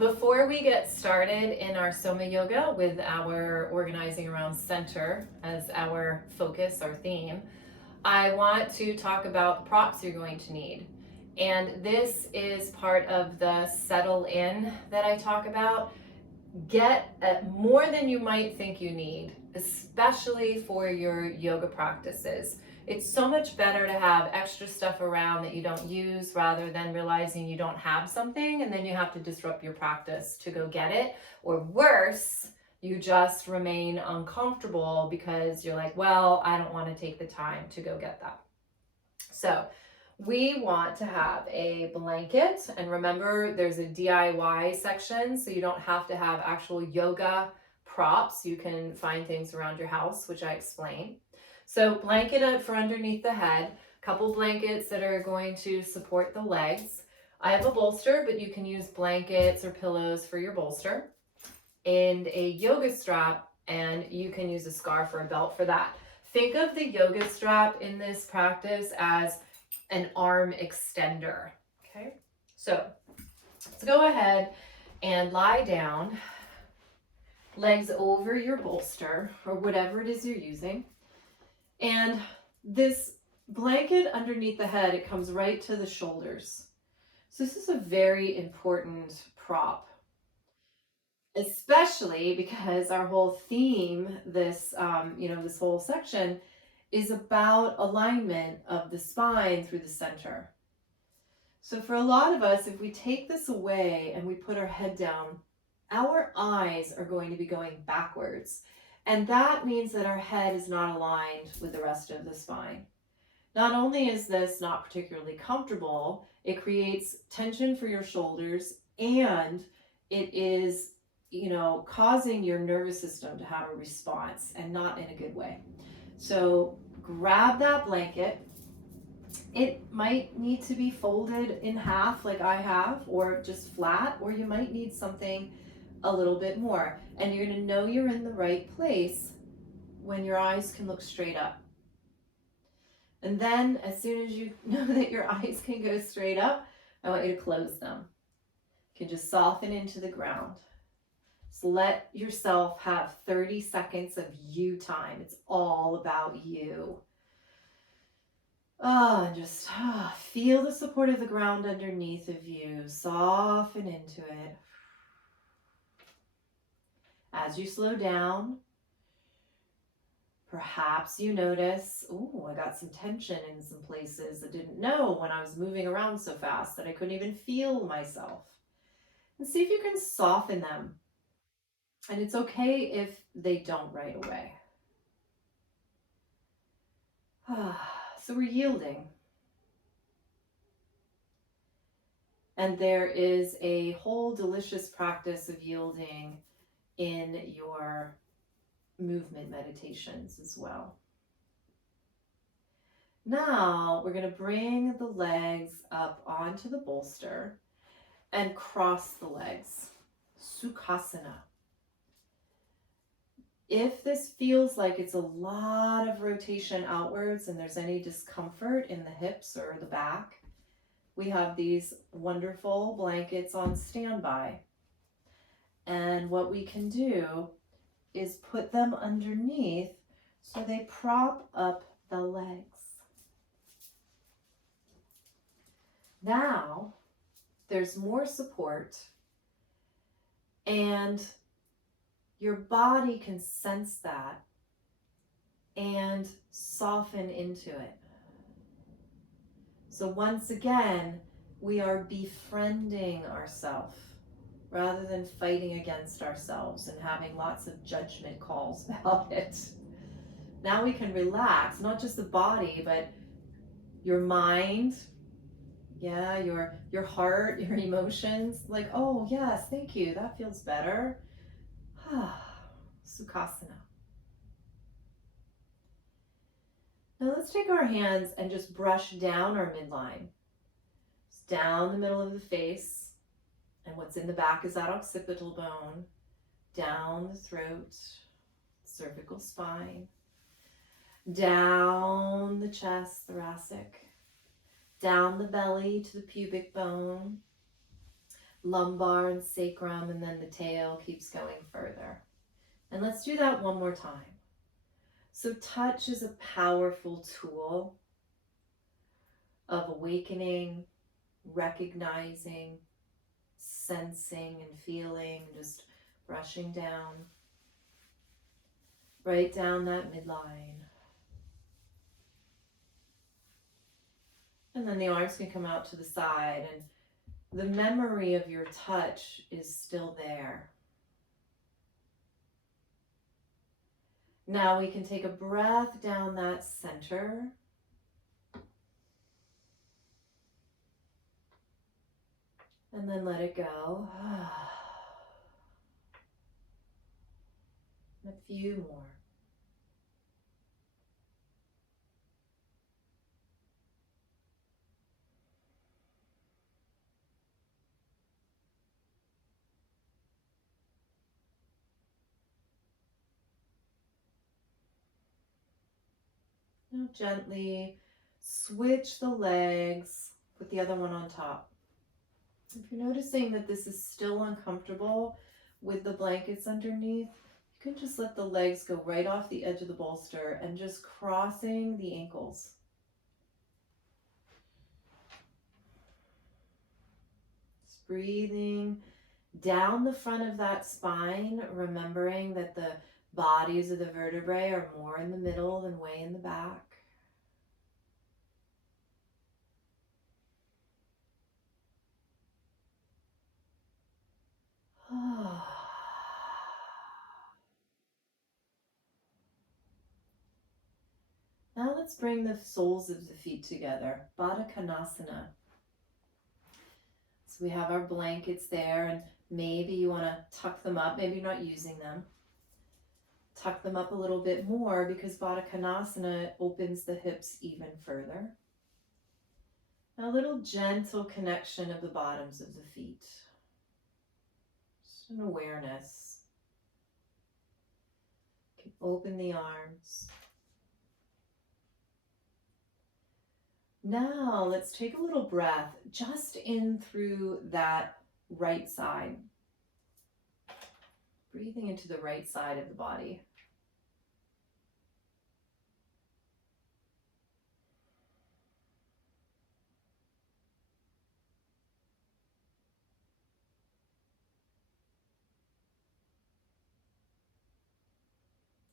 Before we get started in our Soma yoga with our organizing around center as our focus, our theme, I want to talk about the props you're going to need. And this is part of the settle in that I talk about. Get more than you might think you need, especially for your yoga practices. It's so much better to have extra stuff around that you don't use rather than realizing you don't have something and then you have to disrupt your practice to go get it. Or worse, you just remain uncomfortable because you're like, well, I don't want to take the time to go get that. So we want to have a blanket, and remember there's a DIY section, so you don't have to have actual yoga props. You can find things around your house, which I explain. So blanket for underneath the head, a couple blankets that are going to support the legs. I have a bolster, but you can use blankets or pillows for your bolster, and a yoga strap, and you can use a scarf or a belt for that. Think of the yoga strap in this practice as an arm extender. Okay, so let's go ahead and lie down, legs over your bolster or whatever it is you're using. And this blanket underneath the head, it comes right to the shoulders. So this is a very important prop, especially because our whole theme, this this whole section is about alignment of the spine through the center. So for a lot of us, if we take this away and we put our head down, our eyes are going to be going backwards. And that means that our head is not aligned with the rest of the spine. Not only is this not particularly comfortable, it creates tension for your shoulders, and it is, causing your nervous system to have a response, and not in a good way. So grab that blanket. It might need to be folded in half like I have, or just flat, or you might need something a little bit more. And you're going to know you're in the right place when your eyes can look straight up. And then as soon as you know that your eyes can go straight up, I want you to close them. You can just soften into the ground. So let yourself have 30 seconds of you time. It's all about you. And just feel the support of the ground underneath of you. Soften into it. As you slow down, perhaps you notice, I got some tension in some places. I didn't know when I was moving around so fast that I couldn't even feel myself. And see if you can soften them. And it's okay if they don't right away. So we're yielding. And there is a whole delicious practice of yielding in your movement meditations as well. Now we're going to bring the legs up onto the bolster and cross the legs. Sukhasana. If this feels like it's a lot of rotation outwards and there's any discomfort in the hips or the back, we have these wonderful blankets on standby. And what we can do is put them underneath so they prop up the legs. Now there's more support, and your body can sense that and soften into it. So once again, we are befriending ourselves rather than fighting against ourselves and having lots of judgment calls about it. Now we can relax, not just the body, but your mind, your heart, your emotions. Like, oh yes, thank you, that feels better. Sukhasana. Now let's take our hands and just brush down our midline. Just down the middle of the face. And what's in the back is that occipital bone. Down the throat, cervical spine. Down the chest, thoracic. Down the belly to the pubic bone. lumbar and sacrum, and then the tail keeps going further. And let's do that one more time. So touch is a powerful tool of awakening, recognizing, sensing and feeling, just brushing down, right down that midline. And then the arms can come out to the side, and the memory of your touch is still there. Now we can take a breath down that center. And then let it go. And a few more. Now gently switch the legs, put the other one on top. If you're noticing that this is still uncomfortable with the blankets underneath, you can just let the legs go right off the edge of the bolster and just crossing the ankles. Just breathing down the front of that spine, remembering that the bodies of the vertebrae are more in the middle than way in the back. Now let's bring the soles of the feet together, Baddha Konasana. So we have our blankets there, and maybe you want to tuck them up, maybe you're not using them. Tuck them up a little bit more because Baddha Konasana opens the hips even further. A little gentle connection of the bottoms of the feet. Just an awareness. You can open the arms. Now let's take a little breath just in through that right side. Breathing into the right side of the body.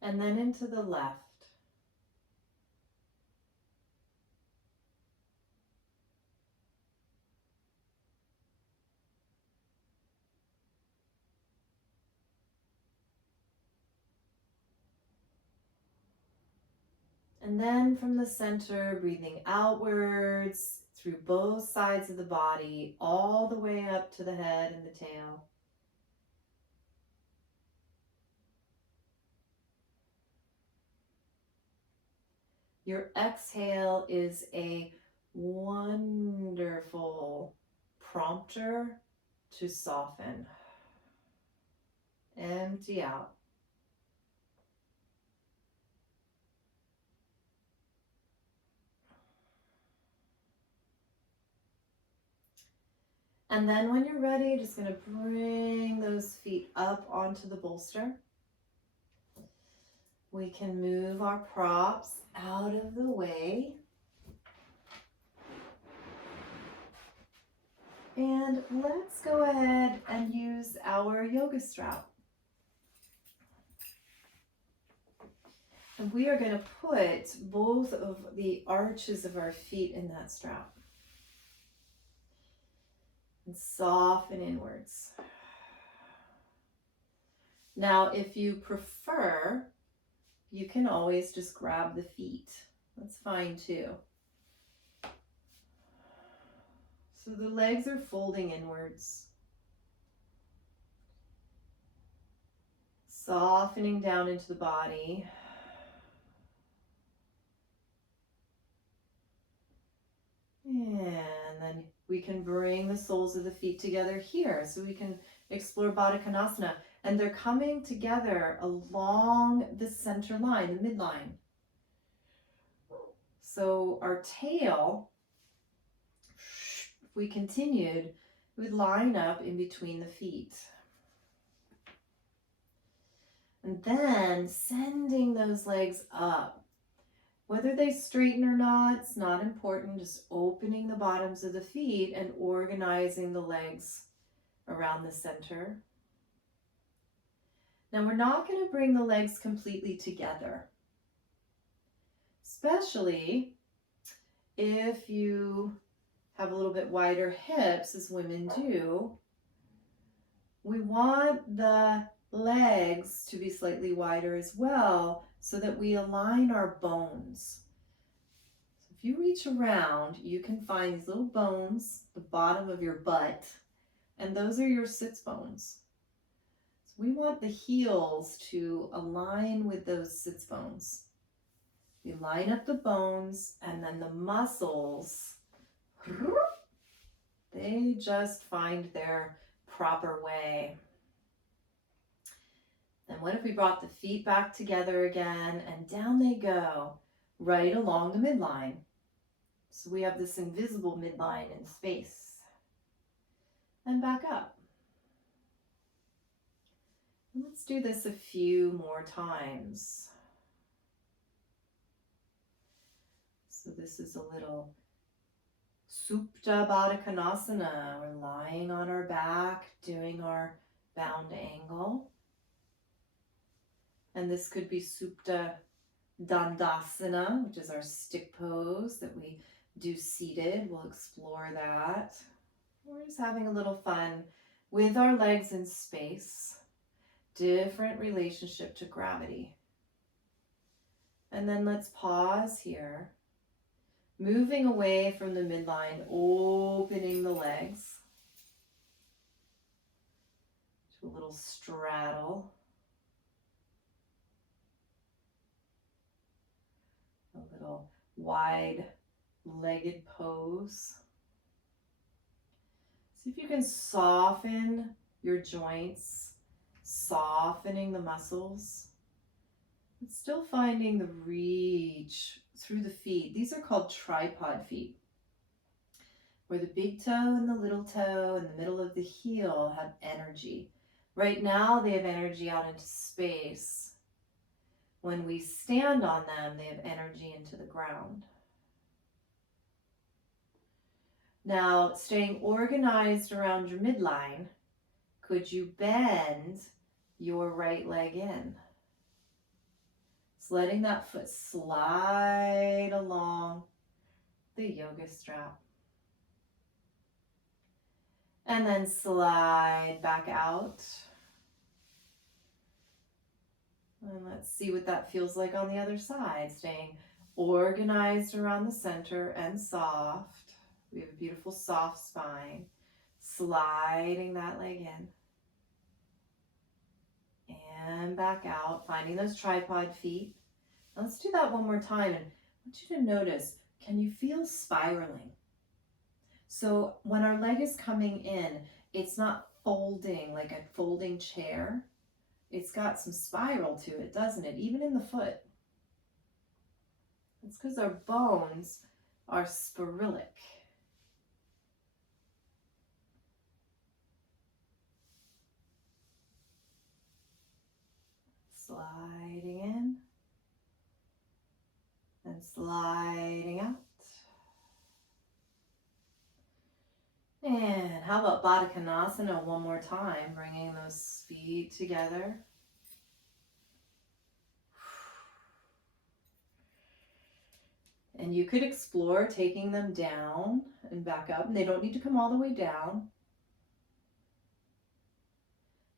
And then into the left. And then from the center, breathing outwards through both sides of the body, all the way up to the head and the tail. Your exhale is a wonderful prompter to soften. Empty out. And then when you're ready, just going to bring those feet up onto the bolster. We can move our props out of the way. And let's go ahead and use our yoga strap. And we are going to put both of the arches of our feet in that strap. And soften inwards. Now, if you prefer, you can always just grab the feet. That's fine too. So the legs are folding inwards. Softening down into the body. And then we can bring the soles of the feet together here so we can explore Baddha Konasana. And they're coming together along the center line, the midline. So our tail, if we continued, We would line up in between the feet. And then sending those legs up. Whether they straighten or not, it's not important. Just opening the bottoms of the feet and organizing the legs around the center. Now we're not going to bring the legs completely together, especially if you have a little bit wider hips, as women do. We want the legs to be slightly wider as well so that we align our bones. So if you reach around, you can find these little bones, the bottom of your butt, and those are your sits bones. So we want the heels to align with those sits bones. We line up the bones, and then the muscles, they just find their proper way. Then what if we brought the feet back together again, and down they go, right along the midline. So we have this invisible midline in space. And back up. And let's do this a few more times. So this is a little Supta Baddha Konasana. We're lying on our back, doing our bound angle. And this could be Supta Dandasana, which is our stick pose that we do seated. We'll explore that. We're just having a little fun with our legs in space. Different relationship to gravity. And then let's pause here. Moving away from the midline, opening the legs to a little straddle. A little wide-legged pose. See if you can soften your joints, softening the muscles, but still finding the reach through the feet. These are called tripod feet, where the big toe and the little toe and the middle of the heel have energy. Right now they have energy out into space. When we stand on them, they have energy into the ground. Now, staying organized around your midline, could you bend your right leg in? Just letting that foot slide along the yoga strap. And then slide back out. And let's see what that feels like on the other side. Staying organized around the center and soft. We have a beautiful soft spine. Sliding that leg in. And back out. Finding those tripod feet. Now let's do that one more time. And I want you to notice, can you feel spiraling? So when our leg is coming in, it's not folding like a folding chair. It's got some spiral to it, doesn't it? Even in the foot. It's because our bones are spiralic. Sliding in and sliding out. And how about Baddha Konasana one more time, bringing those feet together. And you could explore taking them down and back up, and they don't need to come all the way down.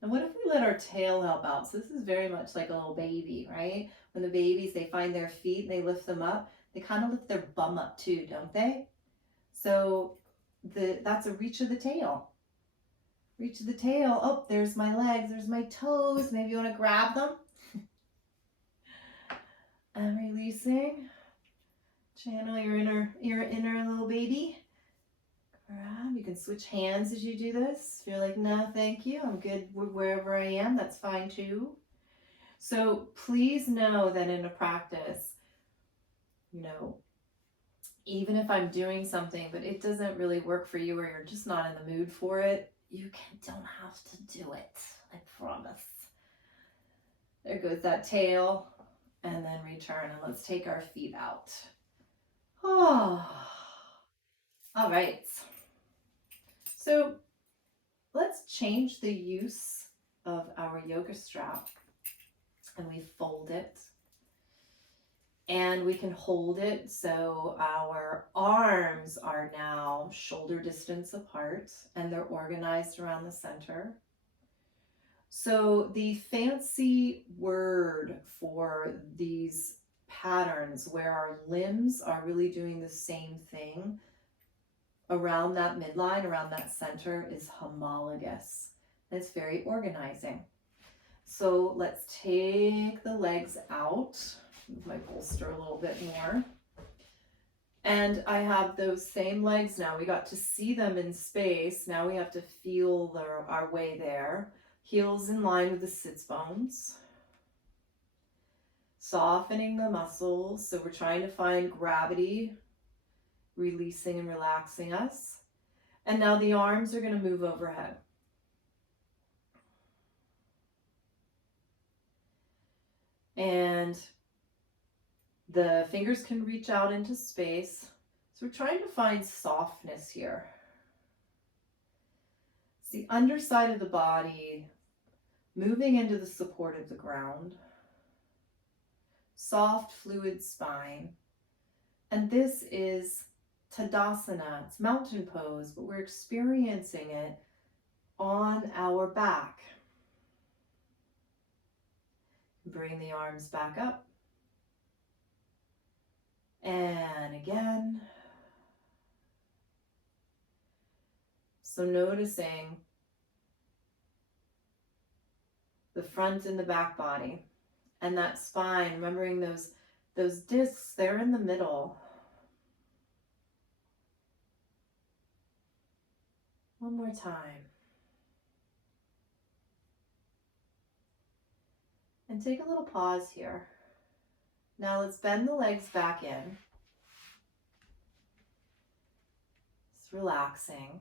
And what if we let our tail help out? So this is very much like a little baby, right? When the babies, they find their feet and they lift them up, they kind of lift their bum up too, don't they? So that's a reach of the tail. Reach of the tail. Oh, there's my legs, there's my toes. Maybe you want to grab them. And releasing. Channel your inner little baby. Grab. You can switch hands as you do this. If you're like, no, thank you, I'm good wherever I am, that's fine too. So please know that in a practice, Even if I'm doing something, but it doesn't really work for you or you're just not in the mood for it, don't have to do it. I promise. There goes that tail. And then return. And let's take our feet out. Oh, all right. So let's change the use of our yoga strap. And we fold it. And we can hold it so our arms are now shoulder distance apart and they're organized around the center. So the fancy word for these patterns where our limbs are really doing the same thing around that midline, around that center, is homologous. It's very organizing. So let's take the legs out. Move my bolster a little bit more. And I have those same legs now. We got to see them in space. Now we have to feel our way there. Heels in line with the sits bones. Softening the muscles. So we're trying to find gravity, releasing and relaxing us. And now the arms are going to move overhead. And the fingers can reach out into space. So we're trying to find softness here. It's the underside of the body moving into the support of the ground. Soft, fluid spine. And this is Tadasana. It's mountain pose, but we're experiencing it on our back. Bring the arms back up. And again. So noticing the front and the back body and that spine, remembering those discs, they're in the middle. One more time. And take a little pause here. Now let's bend the legs back in. Just relaxing.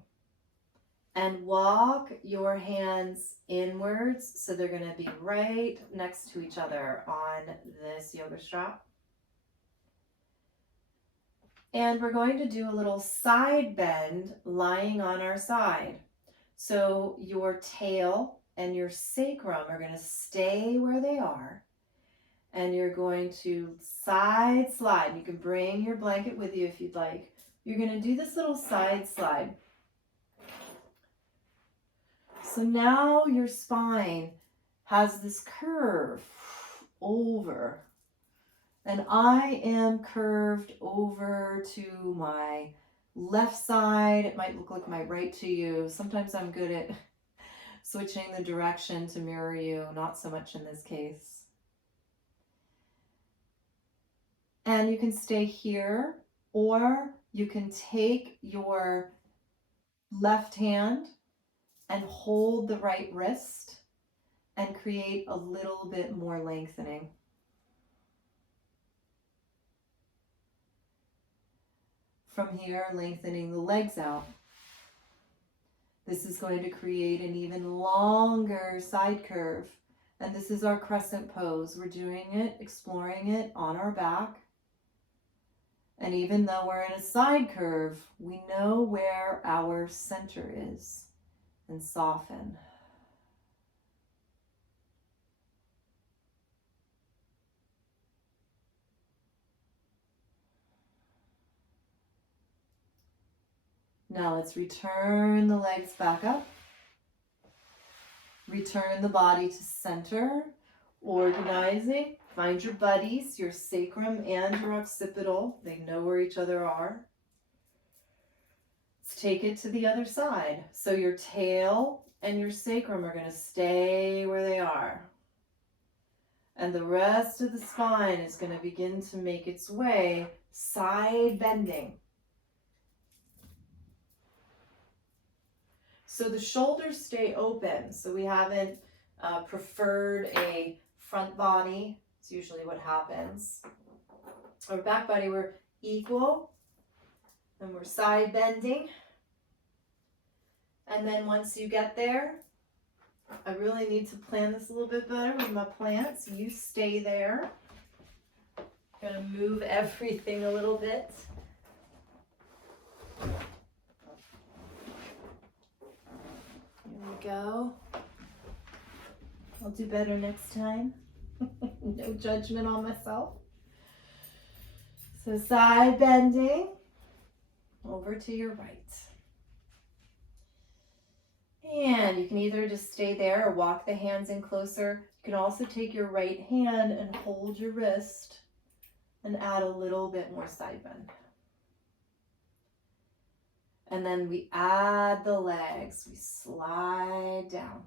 And walk your hands inwards so they're going to be right next to each other on this yoga strap. And we're going to do a little side bend lying on our side. So your tail and your sacrum are going to stay where they are. And you're going to side slide. You can bring your blanket with you if you'd like. You're going to do this little side slide. So now your spine has this curve over. And I am curved over to my left side. It might look like my right to you. Sometimes I'm good at switching the direction to mirror you, not so much in this case. And you can stay here, or you can take your left hand and hold the right wrist and create a little bit more lengthening. From here, lengthening the legs out. This is going to create an even longer side curve. And this is our crescent pose. We're doing it, exploring it on our back. And even though we're in a side curve, we know where our center is. And soften. Now let's return the legs back up. Return the body to center. Organizing. Find your buddies, your sacrum and your occipital. They know where each other are. Let's take it to the other side. So your tail and your sacrum are going to stay where they are. And the rest of the spine is going to begin to make its way side bending. So the shoulders stay open. So we haven't preferred a front body. It's usually what happens. Our back body, we're equal. And we're side bending. And then once you get there, I really need to plan this a little bit better with my plants. You stay there. I'm gonna move everything a little bit. Here we go. I'll do better next time. No judgment on myself. So side bending over to your right. And you can either just stay there or walk the hands in closer. You can also take your right hand and hold your wrist and add a little bit more side bend. And then we add the legs. We slide down.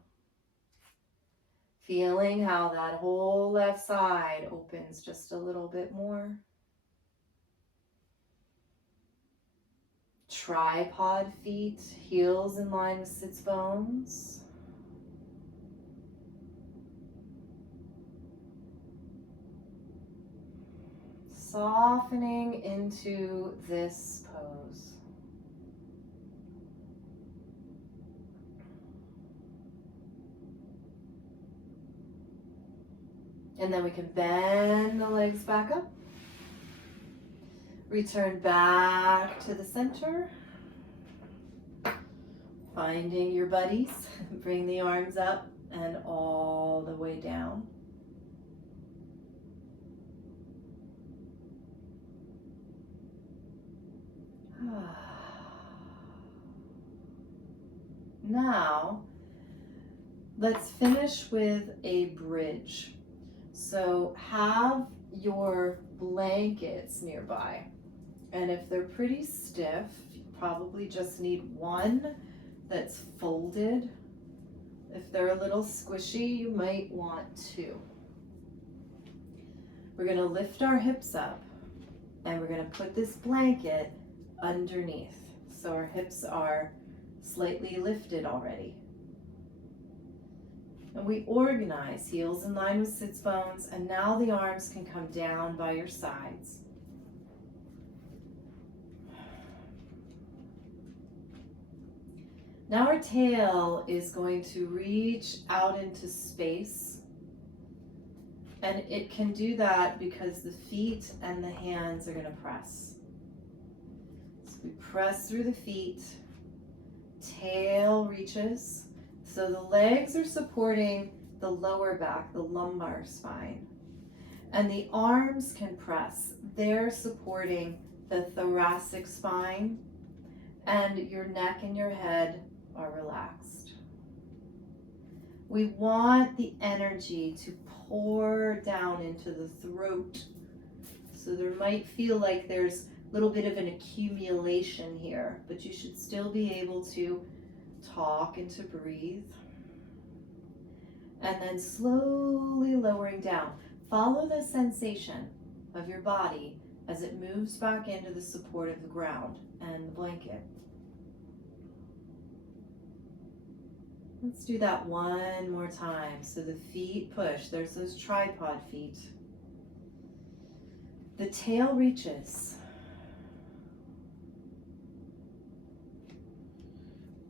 Feeling how that whole left side opens just a little bit more. Tripod feet, heels in line with sits bones. Softening into this pose. And then we can bend the legs back up. Return back to the center. Finding your buddies. Bring the arms up and all the way down. Now, let's finish with a bridge. So have your blankets nearby. And if they're pretty stiff, you probably just need one that's folded. If they're a little squishy, you might want two. We're gonna lift our hips up and we're gonna put this blanket underneath. So our hips are slightly lifted already. And we organize, heels in line with sits bones, and now the arms can come down by your sides. Now our tail is going to reach out into space, and it can do that because the feet and the hands are going to press. So we press through the feet, tail reaches. So the legs are supporting the lower back, the lumbar spine. And the arms can press. They're supporting the thoracic spine. And your neck and your head are relaxed. We want the energy to pour down into the throat. So there might feel like there's a little bit of an accumulation here, but you should still be able to talk and to breathe. And then slowly lowering down. Follow the sensation of your body as it moves back into the support of the ground and the blanket. Let's do that one more time. So the feet push. There's those tripod feet. The tail reaches.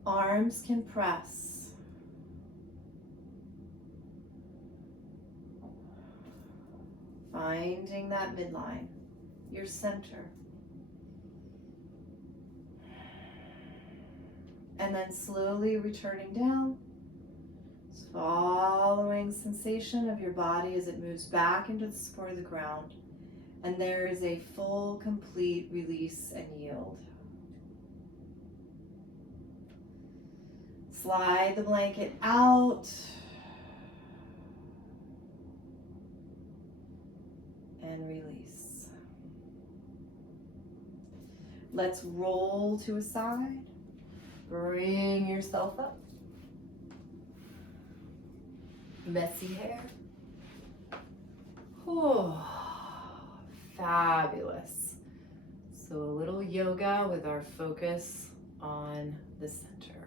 Arms can press. Finding that midline, your center. And then slowly returning down, following sensation of your body as it moves back into the support of the ground. And there is a full, complete release and yield. Slide the blanket out. And release. Let's roll to a side. Bring yourself up. Messy hair. Oh, fabulous. So a little yoga with our focus on the center.